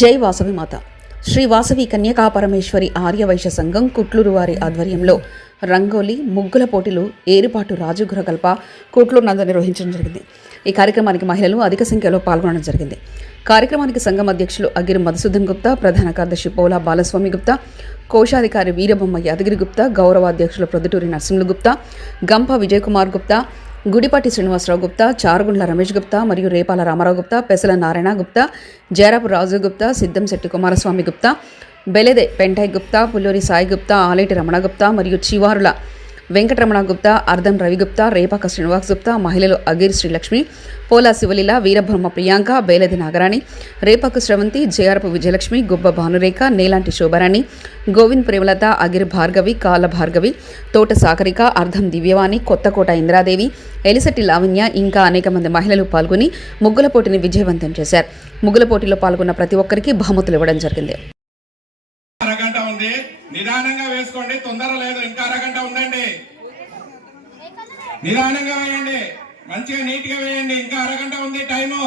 జై వాసవి మాత. శ్రీ వాసవి కన్యకా పరమేశ్వరి ఆర్యవైశ్య సంఘం కుట్లూరు వారి ఆధ్వర్యంలో రంగోలి ముగ్గుల పోటీలు ఏరుపాటు రాజగృహకల్ప కుట్లూరు నందు నిర్వహించడం జరిగింది. ఈ కార్యక్రమానికి మహిళలు అధిక సంఖ్యలో పాల్గొనడం జరిగింది. కార్యక్రమానికి సంఘం అధ్యక్షులు అగిరి మధుసూదన్ గుప్తా, ప్రధాన కార్యదర్శి పోలా బాలస్వామి గుప్తా, కోశాధికారి వీరబొమ్మ యాదగిరి గుప్తా, గౌరవాధ్యక్షులు ప్రొద్దుటూరి నరసింహులు గుప్తా, గంప విజయకుమార్ గుప్తా, గుడిపాటి శ్రీనివాసరావు గుప్తా, చారుగుండ్ల రమేష్ గుప్తా మరియు రేపాల రామారావు గుప్తా, పెసల నారాయణ గుప్తా, జయరాపు రాజు గుప్తా, సిద్ధంశెట్టి కుమారస్వామి గుప్తా, బెలెదే పెంటాయ్ గుప్తా, పుల్లూరి సాయి గుప్తా, ఆలేటి రమణ గుప్తా మరియు చివారుల వెంకటరమణ గుప్తా, అర్ధం రవి గుప్తా, రేపాక శ్రీనివాస్ గుప్తా, మహిళలు అగిరి శ్రీలక్ష్మి, పోలా శివలీల, వీరబ్రహ్మ ప్రియాంక, బేలది నాగరాణి, రేపాకు శ్రవంతి, జయరపు విజయలక్ష్మి, గుబ్బ భానురేఖ, నేలాంటి శోభరాణి, గోవింద్ ప్రేమలత, అగిరి భార్గవి, కాల భార్గవి, తోట సాకరిక, అర్ధం దివ్యవాణి, కొత్తకోట ఇంద్రాదేవి, ఎలిసెట్టి లావణ్య ఇంకా అనేక మంది మహిళలు పాల్గొని ముగ్గుల పోటీని విజయవంతం చేశారు. ముగ్గుల పోటీలో పాల్గొన్న ప్రతి ఒక్కరికి బహుమతులు ఇవ్వడం జరిగింది. అరగంట ఉంది, నిదానంగా వేసుకోండి, తొందర లేదు, ఇంకా అరగంట ఉందండి. నిదానంగా వేయండి, మంచిగా నీట్ గా వేయండి, ఇంకా అరగంట ఉంది టైము.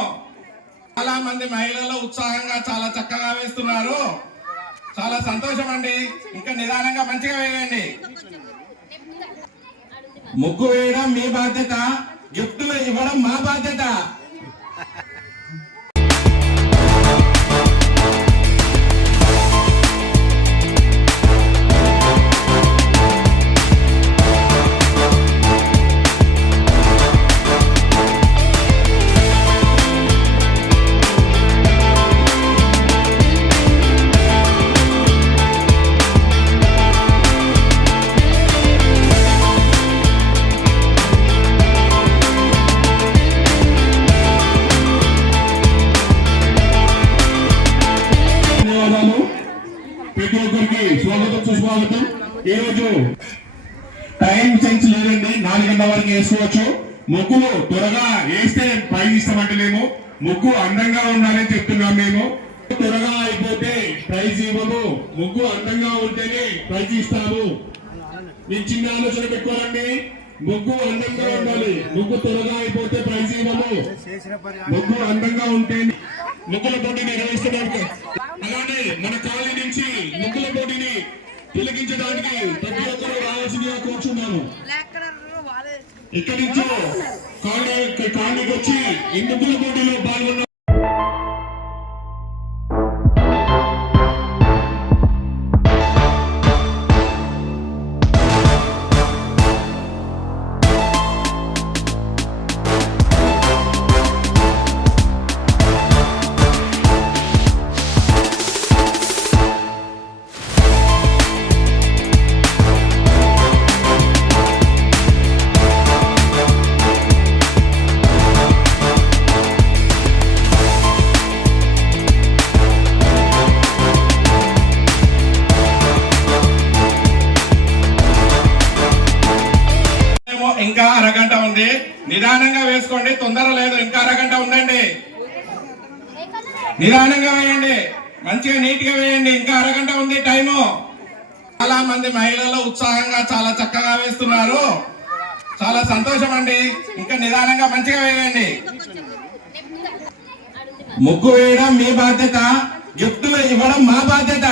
చాలా మంది మహిళలు ఉత్సాహంగా చాలా చక్కగా వేస్తున్నారు, చాలా సంతోషం అండి. ఇంకా నిదానంగా మంచిగా వేయండి. ముగ్గు వేయడం మీ బాధ్యత, గిఫ్ట్లు ఇవ్వడం మా బాధ్యత. ప్రతి ఒక్కరికి స్వాగతం సుస్వాగతం. ఈ రోజు టైం సెన్స్ లేదండి, 4 గంటల వరకు వేసుకోవచ్చు. ముగ్గులు త్వరగా వేస్తే ప్రైజ్ ఇస్తామంటలేము, ముగ్గు అందంగా ఉండాలని చెప్తున్నాం. మేము త్వరగా అయిపోతే ప్రైజ్ ఇవ్వము, ముగ్గు అందంగా ఉంటేనే ప్రైజ్ ఇస్తాము. మీ చిన్న ఆలోచన పెట్టుకోరండి, ముగ్గు అందంగా ఉండాలి, ముగ్గు త్వరగా అయిపోతే ప్రైజ్ ఇవ్వము, ముగ్గు అందంగా ఉంటే. ముగ్గుల పోటీ నిర్వహిస్తున్నాము. అలానే మన కాలనీ నుంచి ముగ్గుల పోటీని తిలకించడానికి ప్రతి ఒక్కరూ రావాల్సిందిగా కూర్చున్నాము. ఇక్కడి నుంచి కాలనీకి వచ్చి ఈ ముగ్గుల పోటీలో పాల్గొన్న ఇంకా అరగంట ఉంది, నిదానంగా వేసుకోండి, తొందర లేదు, ఇంకా అరగంట ఉందండి. నిదానంగా వేయండి, మంచిగా నీట్ గా వేయండి, ఇంకా అరగంట ఉంది టైము. చాలా మంది మహిళలు ఉత్సాహంగా చాలా చక్కగా వేస్తున్నారు, చాలా సంతోషం అండి. ఇంకా నిదానంగా మంచిగా వేయండి. ముగ్గు వేయడం మీ బాధ్యత, గిఫ్ట్లు ఇవ్వడం మా బాధ్యత.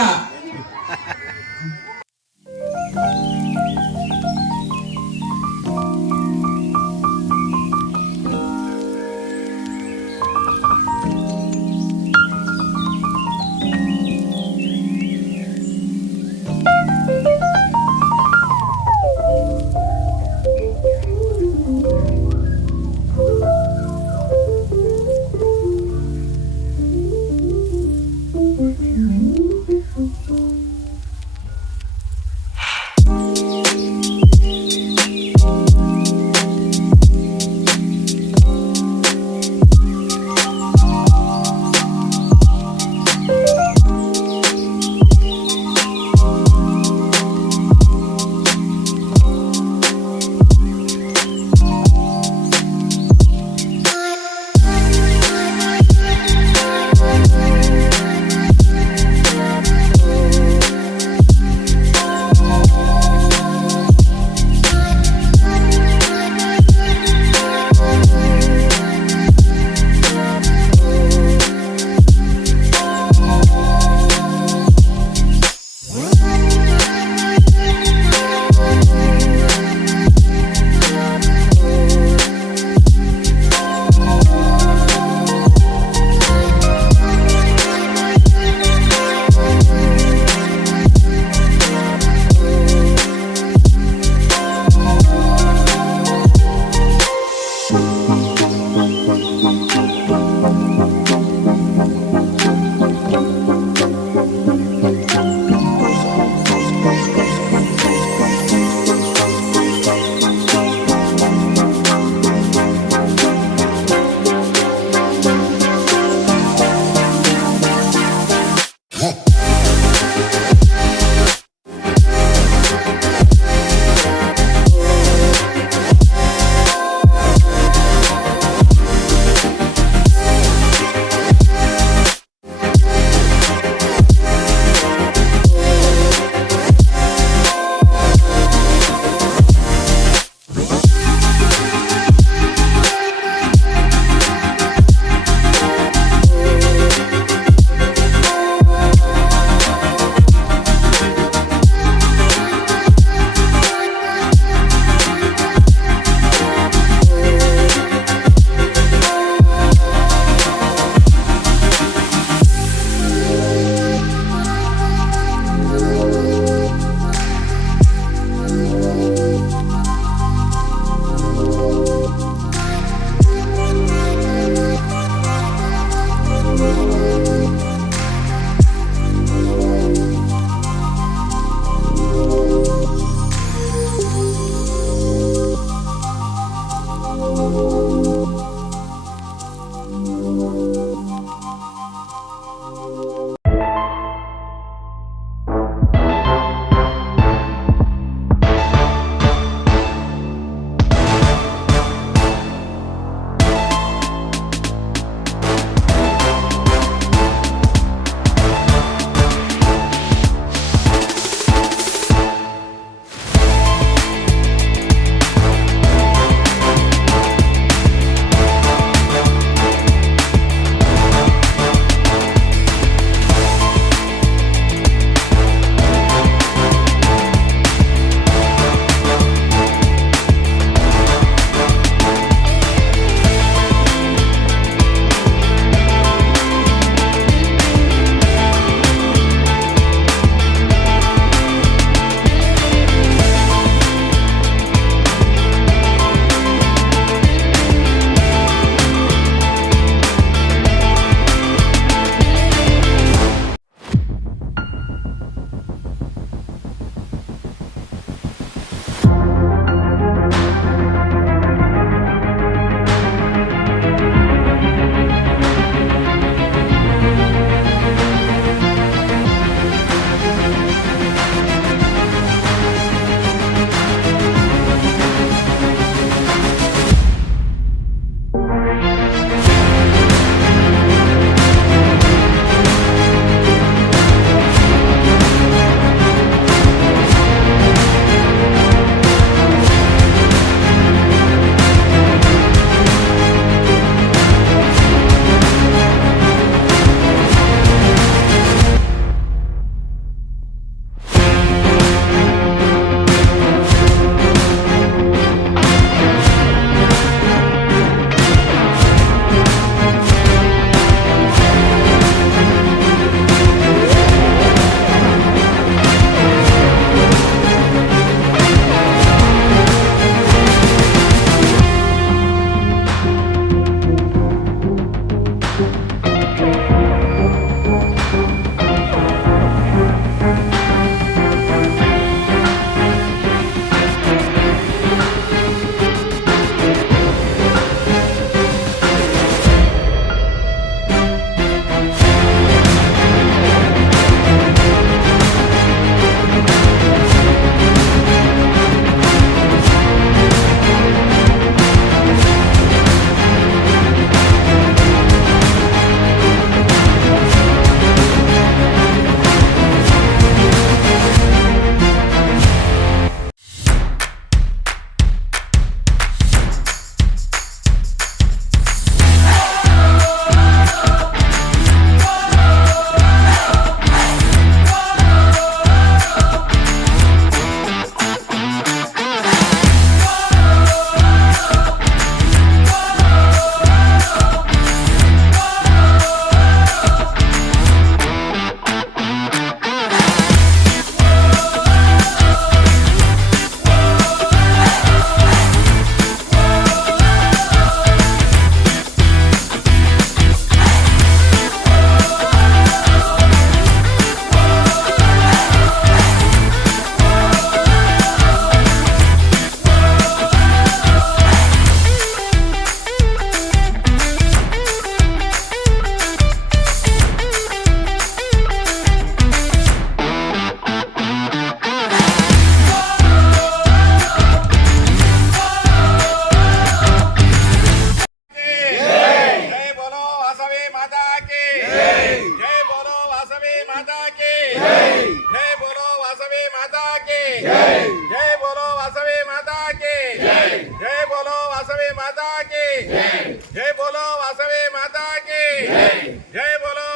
माता की जय। जय बोलो वासवी माता की जय। जय बोलो वासवी माता की जय। जय बोलो वासवी माता की जय। जय बोलो वासवी माता की जय। जय बोलो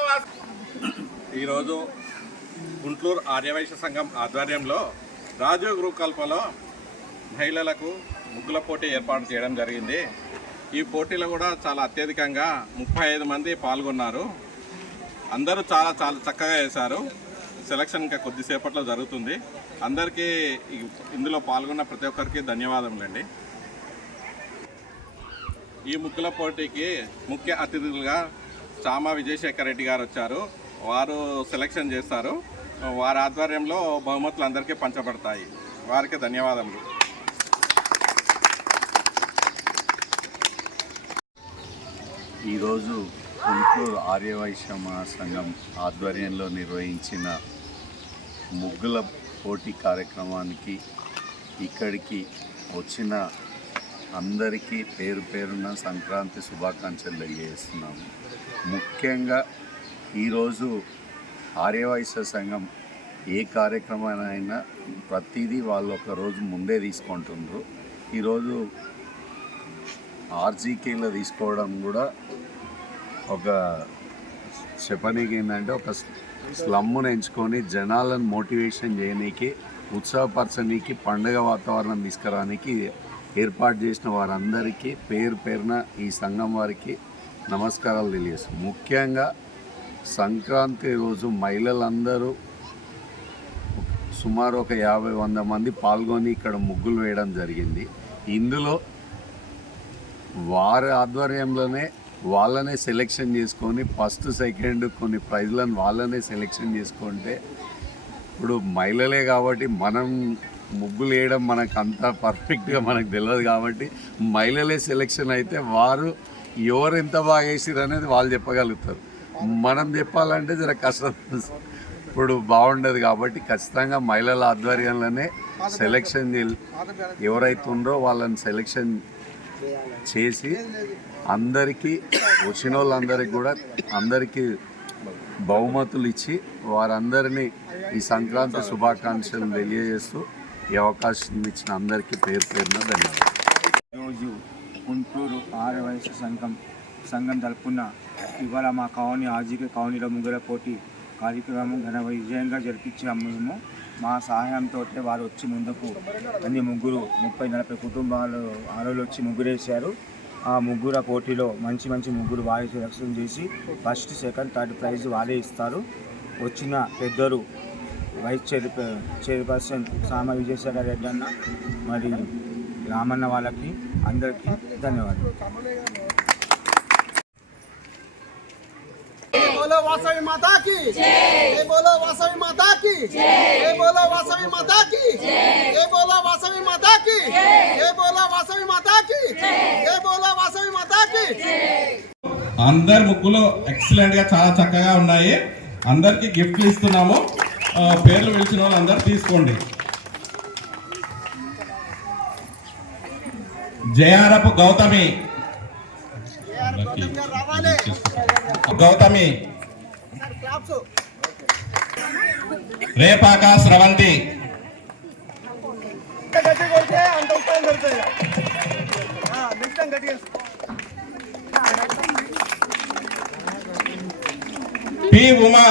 ఈరోజు గుంటూరు ఆర్యవైశ్య సంఘం ఆధ్వర్యంలో రాజు గురుకల్పలో మహిళలకు ముగ్గుల పోటీ ఏర్పాటు చేయడం జరిగింది. ఈ పోటీలో కూడా చాలా అత్యధికంగా 35 మంది పాల్గొన్నారు. అందరూ చాలా చక్కగా చేశారు. సెలక్షన్ ఇంకా కొద్దిసేపట్లో జరుగుతుంది. అందరికీ ఇందులో పాల్గొన్న ప్రతి ఒక్కరికి ధన్యవాదములండి. ఈ ముగ్గుల పోటీకి ముఖ్య అతిథులుగా చామా విజయశేఖర్ రెడ్డి గారు వచ్చారు. వారు సెలక్షన్ చేస్తారు. వారి ఆధ్వర్యంలో బహుమతులు అందరికీ పంచబడతాయి. వారికి ధన్యవాదములు. ఈరోజు గుంటూరు ఆర్యవైశ్య మహాసంఘం ఆధ్వర్యంలో నిర్వహించిన ముగ్గుల పోటీ కార్యక్రమానికి ఇక్కడికి వచ్చిన అందరికీ పేరు పేరున సంక్రాంతి శుభాకాంక్షలు తెలియజేస్తున్నాము. ముఖ్యంగా ఈరోజు ఆర్యవైశ్య సంఘం ఏ కార్యక్రమానైనా ప్రతిదీ వాళ్ళు ఒక రోజు ముందే తీసుకుంటుండ్రు. ఈరోజు ఆర్జీకేలో తీసుకోవడం కూడా ఒక చెప్పనీకి ఏంటంటే ఒక స్లమ్మును ఎంచుకొని జనాలను మోటివేషన్ చేయనీకి, ఉత్సాహపరచనీకి, పండుగ వాతావరణం తీసుకురానికి ఏర్పాటు చేసిన వారందరికీ పేరు పేరున ఈ సంఘం వారికి నమస్కారాలు తెలియజేస్తాం. ముఖ్యంగా సంక్రాంతి రోజు మహిళలందరూ సుమారు ఒక 50-100 మంది పాల్గొని ఇక్కడ ముగ్గులు వేయడం జరిగింది. ఇందులో వారి ఆధ్వర్యంలోనే వాళ్ళనే సెలెక్షన్ చేసుకొని ఫస్ట్ సెకండ్ కొన్ని ప్రైజ్లను వాళ్ళనే సెలెక్షన్ చేసుకుంటే, ఇప్పుడు మహిళలే కాబట్టి మనం ముగ్గులు వేయడం మనకు అంత పర్ఫెక్ట్గా మనకు తెలియదు కాబట్టి మహిళలే సెలెక్షన్ అయితే వారు ఎవరు ఎంత బాగా వేసిరు అనేది వాళ్ళు చెప్పగలుగుతారు. మనం చెప్పాలంటే జర కష్టం, ఇప్పుడు బాగుండదు కాబట్టి ఖచ్చితంగా మహిళల ఆధ్వర్యంలోనే సెలెక్షన్ ఎవరైతే ఉందో వాళ్ళని సెలెక్షన్ చేసి అందరికీ వచ్చిన వాళ్ళందరికీ కూడా అందరికీ బహుమతులు ఇచ్చి వారందరినీ ఈ సంక్రాంతి శుభాకాంక్షలు తెలియజేస్తూ ఈ అవకాశం ఇచ్చిన అందరికీ పేరు పేరున ధన్యవాదాలు. ఈరోజు గుంటూరు ఆర్యవైశ్య సంఘం జరుపుకున్న ఇవాళ మా కాలనీ ఆర్జీకే కాలనీలో ముగ్గుల పోటీ కార్యక్రమం ఘన విజయంగా జరిపించాము. మేము మా సహాయంతో వారు వచ్చి ముందుకు అన్ని ముగ్గురు 30-40 కుటుంబాలు ఆరోలు వచ్చి ముగ్గురేసారు. ఆ ముగ్గుర పోటీలో మంచి ముగ్గురు వారి సెలక్షన్ చేసి ఫస్ట్ సెకండ్ థర్డ్ ప్రైజ్ వారే ఇస్తారు. వచ్చిన పెద్దలు వైస్ చైర్పర్సన్ చామా విజయశేఖర్ రెడ్డి అన్న మరి రామన్న వాళ్ళకి అందరికీ ధన్యవాదాలు. बोलो वासवी माता की जय। बोलो वासवी माता की जय। बोलो वासवी माता की जय। बोलो वासवी माता की जय। बोलो वासवी माता की जय। बोलो वासवी माता की అందరి ముగ్గులు ఎక్సలెంట్ గా చాలా చక్కగా ఉన్నాయి. అందరికి గిఫ్ట్లు ఇస్తున్నాము. పేర్లు పిలిచిన వాళ్ళు అందరు తీసుకోండి. Jayarapu Gautami, Gautami, Repaka Sravanthi, P Uma,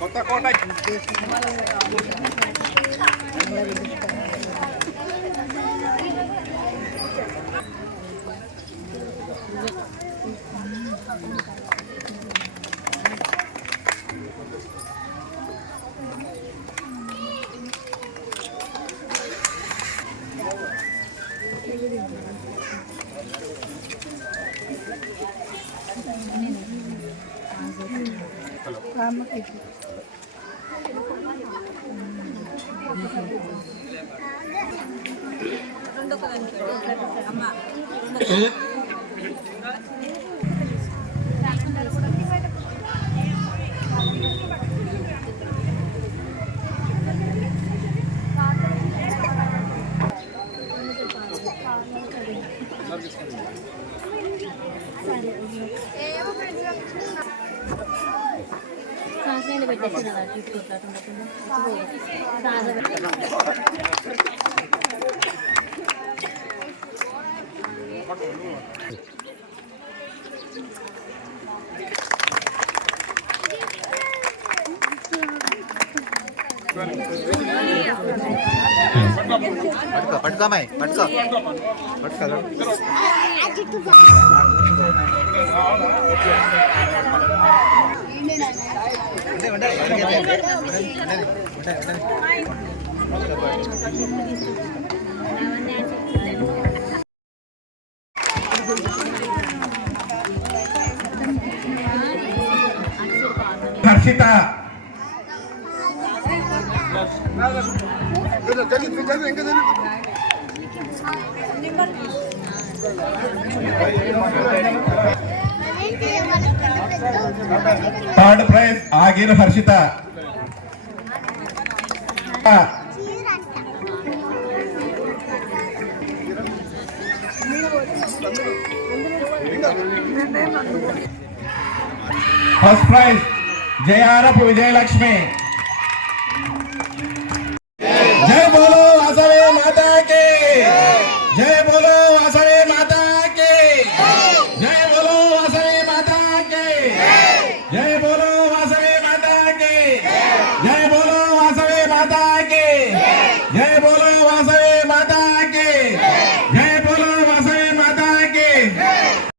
Kotha Kota Harshitha third prize ఆగిర్ హర్షిత. First prize Jayarapu Vijayalakshmi. జై బోలో వాసవి మాతా కి జై, బోలో వాసవి మాతా కి జై, బోలో వాసవి మాతా కి జై, బోలో వాసవి మాతా కి జై, బోలో వాసవి మాతా కి జై, బోలో